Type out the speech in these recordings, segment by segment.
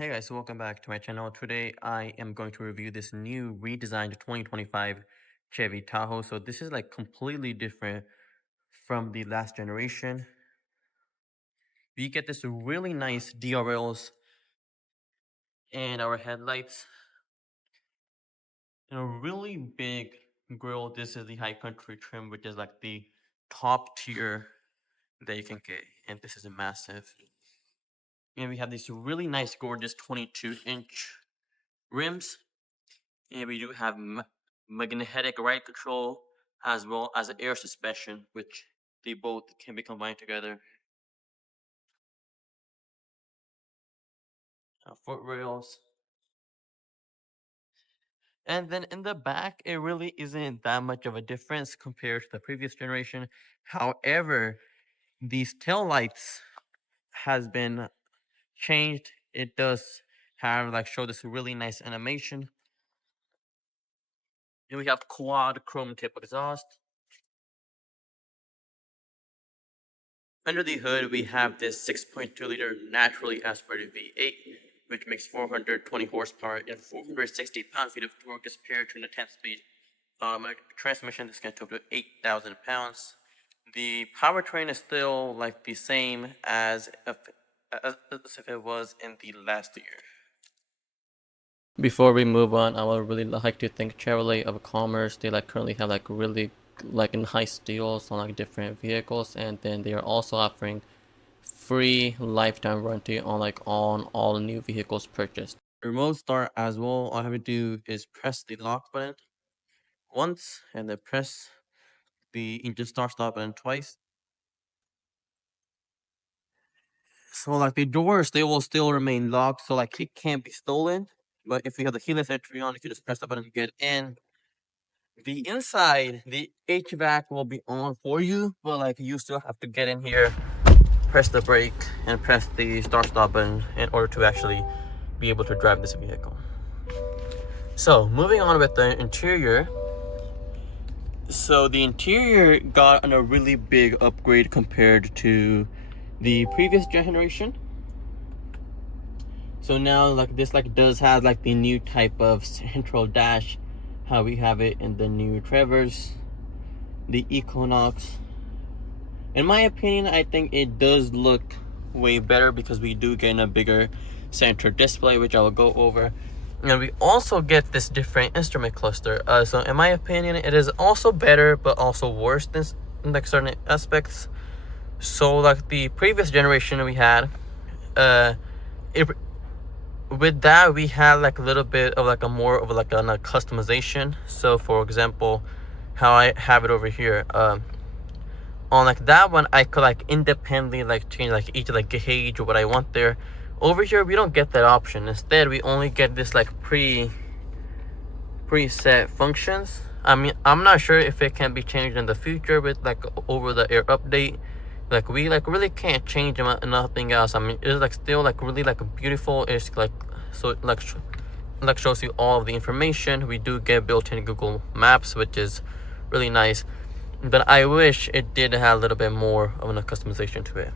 Hey guys, so welcome back to my channel. Today I am going to review this new redesigned 2025 Chevy Tahoe. So this is like completely different from the last generation. We get this really nice DRLs and our headlights and a really big grille. This is the high country trim, which is like the top tier that you can get, and this is a massive. And we have these really nice gorgeous 22-inch rims. And we do have magnetic ride control as well as air suspension, which they both can be combined together. Foot rails. And then in the back, it really isn't that much of a difference compared to the previous generation. However, these tail lights has been changed. It does have like show this really nice animation. And we have quad chrome tip exhaust. Under the hood, we have this 6.2-liter naturally aspirated V8, which makes 420 horsepower and 460 pound-feet of torque as compared to an 10-speed automatic transmission. This can tow up to 8,000 pounds. The powertrain is still like the same as if it was in the last year. Before we move on, I would really like to thank Chevrolet of Commerce. They currently have really nice deals on different vehicles, and then they are also offering free lifetime warranty on all new vehicles purchased. Remote start as well. All I have to do is press the lock button once and then press the engine start stop button twice. So the doors, they will still remain locked, so it can't be stolen. But if you have the keyless entry on, you can just press the button to get in. The inside, the HVAC will be on for you, but you still have to get in here, press the brake, and press the start stop button in order to actually be able to drive this vehicle. So moving on with the interior. So the interior got a really big upgrade compared to the previous generation. So now this does have the new type of central dash, how we have it in the new Traverse, the Equinox. In my opinion, I think it does look way better because we do get a bigger center display, which I will go over. And we also get this different instrument cluster. So in my opinion, it is also better, but also worse than certain aspects. So the previous generation we had, with that we had a little bit of a more of a customization. So for example, how I have it over here, on that one I could independently change each gauge or what I want there. Over here we don't get that option. Instead we only get this preset functions. I mean, I'm not sure if it can be changed in the future with over the air update. We really can't change them and nothing else. I mean, it's still really beautiful. It's so it shows you all of the information. We do get built-in Google Maps, which is really nice, but I wish it did have a little bit more of a customization to it.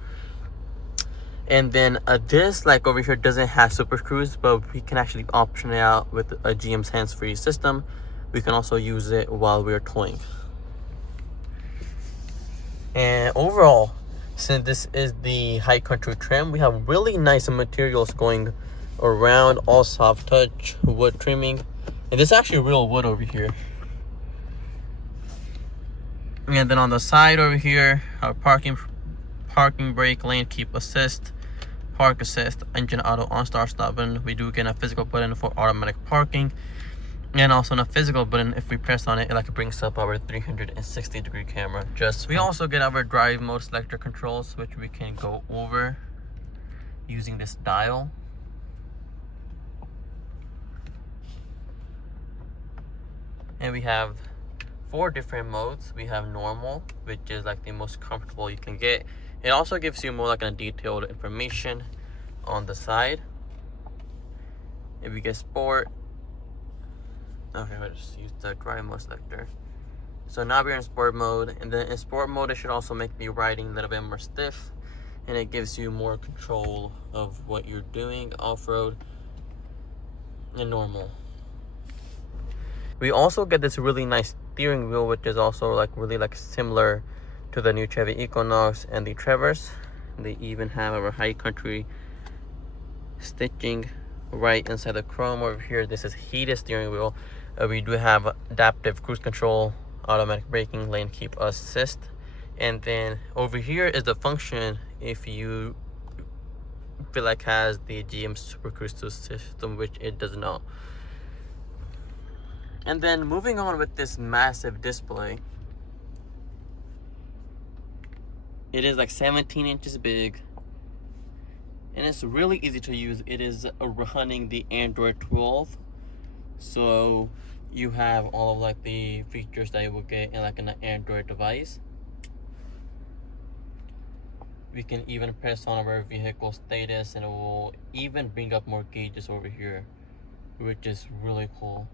And then this over here doesn't have Super Cruise, but we can actually option it out with a GM's hands-free system. We can also use it while we're towing. And overall, since this is the high country trim, we have really nice materials going around, all soft touch wood trimming, and this is actually real wood over here. And then on the side over here, our parking brake, lane keep assist, park assist, engine auto on start stop button. We do get a physical button for automatic parking, and also a physical button. If we press on it, it brings up our 360-degree camera. We also get our drive mode selector controls, which we can go over using this dial. And we have 4 different modes. We have normal, which is the most comfortable you can get. It also gives you more a detailed information on the side. If we get sport, okay, I'll just use the drive mode selector. So now we're in sport mode, and then in sport mode it should also make the riding a little bit more stiff, and it gives you more control of what you're doing. Off-road, and normal. We also get this really nice steering wheel, which is also like really like similar to the new Chevy Equinox and the Traverse. They even have our high country stitching right inside the chrome over here. This is heated steering wheel. We do have adaptive cruise control, automatic braking, lane keep assist, and then over here is the function if you feel like has the GM Super Cruise system, which it does not. And then moving on with this massive display, it is like 17 inches big, and it's really easy to use. It is running the Android 12, so you have all of like the features that you will get in like an Android device. We can even press on our vehicle status and it will even bring up more gauges over here, which is really cool.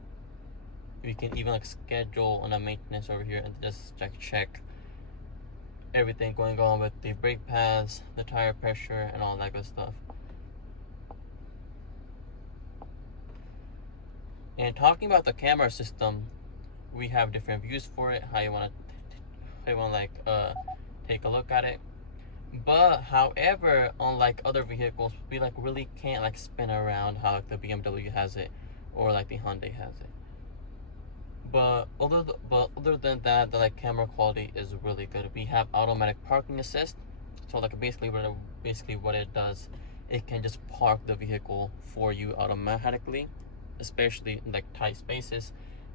We can even like schedule on a maintenance over here and just check everything going on with the brake pads, the tire pressure, and all that good stuff. And talking about the camera system, we have different views for it, how you want to take a look at it. But however, unlike other vehicles, we like really can't like spin around how like the BMW has it or like the Hyundai has it. But other than that, the like camera quality is really good. We have automatic parking assist, so like basically what it does, it can just park the vehicle for you automatically, especially in like tight spaces.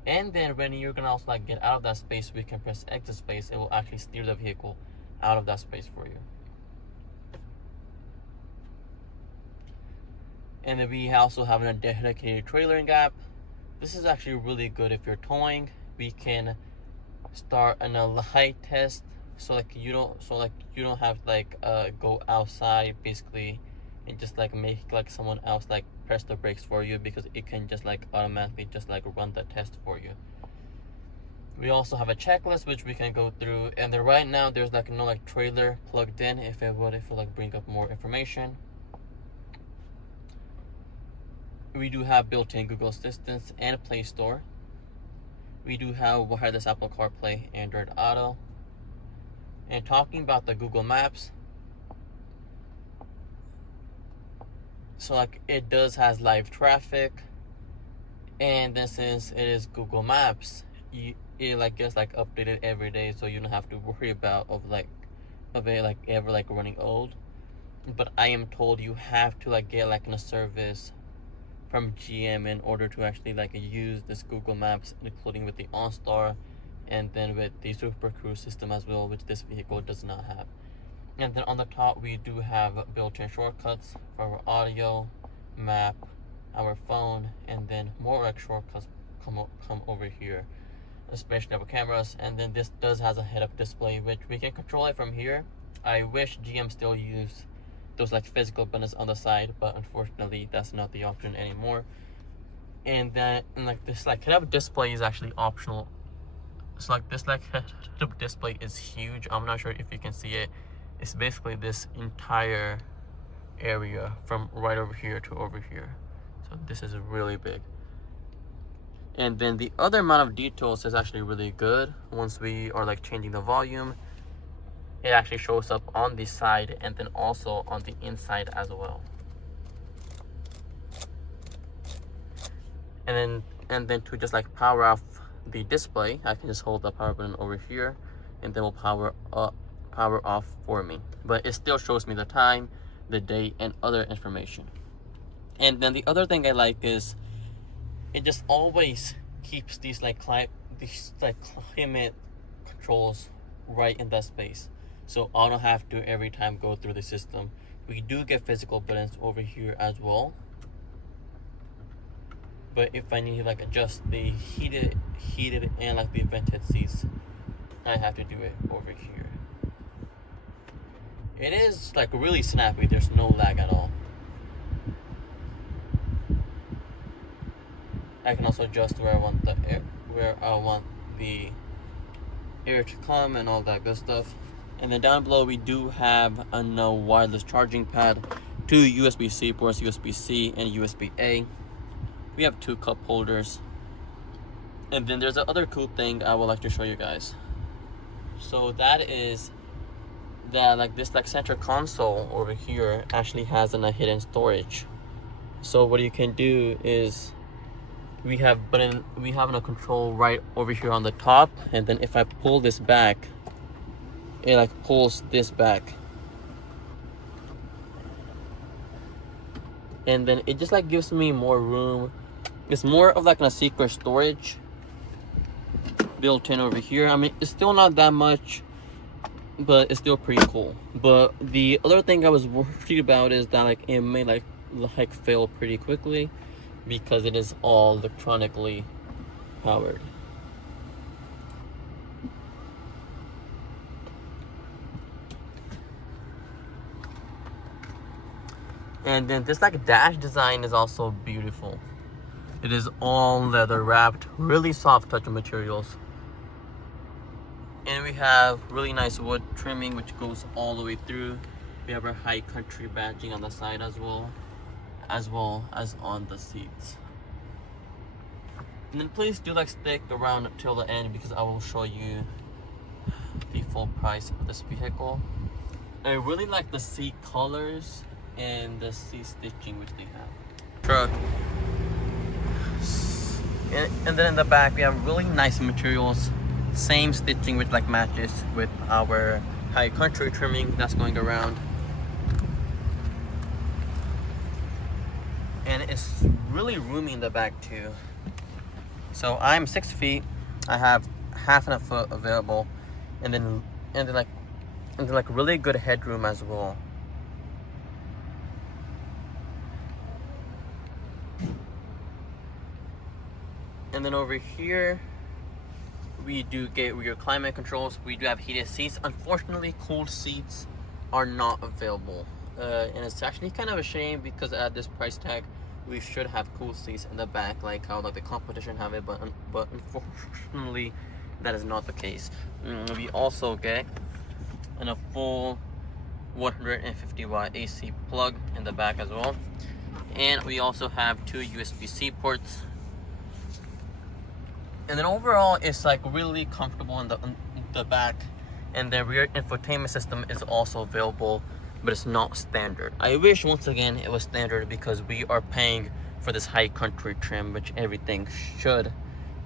And then when you're gonna also like get out of that space, we can press exit space. It will actually steer the vehicle out of that space for you. And then we also have a dedicated trailering gap. This is actually really good if you're towing. We can start a light test, so you don't have to like go outside basically and just like make like someone else like press the brakes for you, because it can just like automatically just like run the test for you. We also have a checklist which we can go through, and then right now there's like no like trailer plugged in. If it like bring up more information. We do have built-in Google Assistant and Play Store. We do have wireless Apple CarPlay, Android Auto. And talking about the Google Maps, so like it does has live traffic, and then since it is Google Maps, it like gets like updated every day, so you don't have to worry about of it like ever like running old. But I am told you have to like get like in a service from GM in order to actually like use this Google Maps, including with the OnStar and then with the Super Cruise system as well, which this vehicle does not have. And then on the top we do have built-in shortcuts for our audio, map, our phone, and then more like shortcuts come over here, especially our cameras. And then this does has a head-up display which we can control it from here. I wish GM still used those like physical buttons on the side, but unfortunately that's not the option anymore. And like this like head-up display is actually optional. So like this like head-up display is huge. I'm not sure if you can see it. It's basically this entire area from right over here to over here. So this is really big. And then the other amount of details is actually really good. Once we are like changing the volume, it actually shows up on the side and then also on the inside as well. And then to just like power off the display, I can just hold the power button over here and then will power off for me. But it still shows me the time, the date, and other information. And then the other thing I like is it just always keeps these climate controls right in that space, so I don't have to every time go through the system. We do get physical buttons over here as well, but if I need to like adjust the heated and like the vented seats, I have to do it over here. It is like really snappy. There's no lag at all. I can also adjust where I want the air to come and all that good stuff. And then down below we do have a wireless charging pad, 2 USB-C ports, USB-C and USB-A. we have 2 cup holders. And then there's the other cool thing I would like to show you guys. So that is that like this like center console over here actually has a hidden storage. So what you can do is we have a control right over here on the top, and then if I pull this back, it like pulls this back, and then it just like gives me more room. It's more of like a secret storage built in over here. I mean, it's still not that much, but it's still pretty cool. But the other thing I was worried about is that like it may like fail pretty quickly because it is all electronically powered. And then this like dash design is also beautiful. It is all leather wrapped, really soft touch materials. And we have really nice wood trimming which goes all the way through. We have our high country badging on the side as well as on the seats. And then please do like stick around till the end because I will show you the full price of this vehicle. I really like the seat colors and the seat stitching which they have. Truck. And then in the back we have really nice materials, same stitching which like matches with our high country trimming that's going around. And it's really roomy in the back too. So I'm 6 feet, I have half a foot available, and then like really good headroom as well. And then over here we do get rear climate controls. We do have heated seats. Unfortunately, cooled seats are not available, and it's actually kind of a shame because at this price tag we should have cool seats in the back like how like the competition have it, but unfortunately that is not the case. We also get a full 150 watt AC plug in the back as well, and we also have 2 USB-C ports. And then overall it's like really comfortable in the back, and the rear infotainment system is also available, but it's not standard. I wish once again it was standard because we are paying for this high country trim, which everything should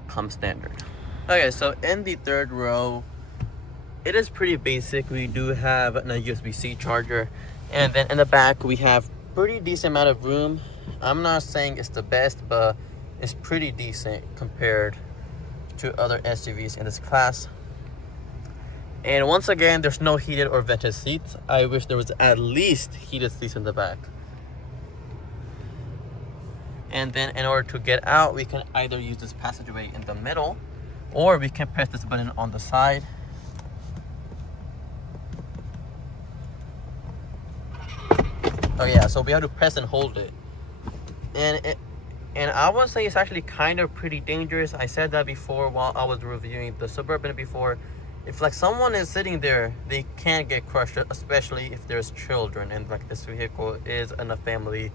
come standard. Okay, so in the third row it is pretty basic. We do have a USB-C charger, and then in the back we have pretty decent amount of room. I'm not saying it's the best, but it's pretty decent compared to other SUVs in this class. And once again, there's no heated or vented seats. I wish there was at least heated seats in the back. And then in order to get out, we can either use this passageway in the middle, or we can press this button on the side. Oh yeah, so we have to press and hold it. And I would say it's actually kind of pretty dangerous. I said that before while I was reviewing the Suburban before. If like someone is sitting there, they can't get crushed, especially if there's children. And like this vehicle is in a family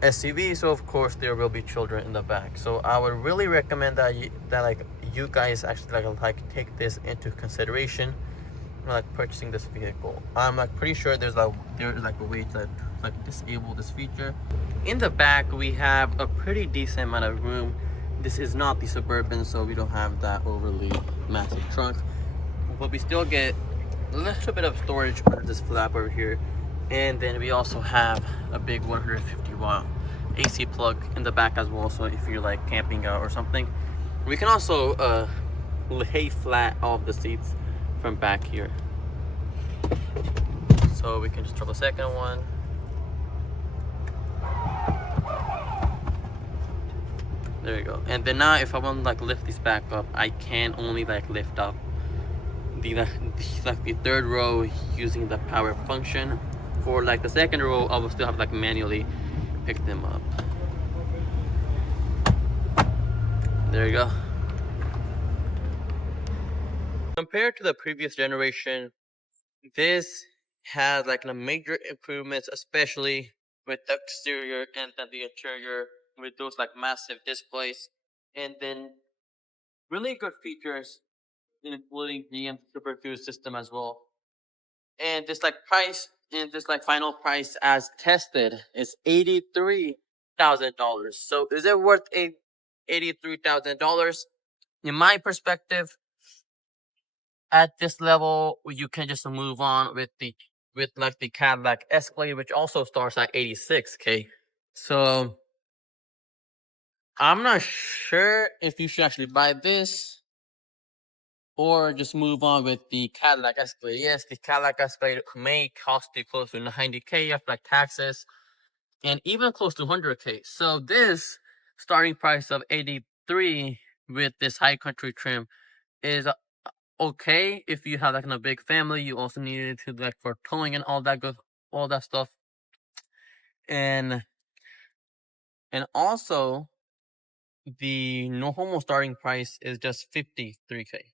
SUV, so of course there will be children in the back. So I would really recommend that you guys actually like take this into consideration when like purchasing this vehicle. I'm like pretty sure there's a way to like disable this feature. In the back we have a pretty decent amount of room. This is not the Suburban, so we don't have that overly massive trunk, but we still get a little bit of storage under this flap over here. And then we also have a big 150 watt AC plug in the back as well, so if you're like camping out or something. We can also lay flat all of the seats from back here, so we can just drop the second one. There you go. And then now if I want to like lift this back up, I can only like lift up the third row using the power function. For like the second row, I will still have like manually pick them up. There you go. Compared to the previous generation, this has like a major improvements, especially with the exterior and then the interior. with those like massive displays, and then really good features, including the super fuel system as well. And this like price, and this like final price as tested is $83,000. So is it worth $83,000? In my perspective, at this level, you can just move on with the Cadillac Escalade, which also starts at 86K. So I'm not sure if you should actually buy this or just move on with the Cadillac Escalade. Yes, the Cadillac Escalade may cost you close to 90K after like taxes, and even close to 100K. So this starting price of 83 with this high country trim is okay if you have like a big family. You also need it to like for towing and all that stuff, and also the normal starting price is just 53K.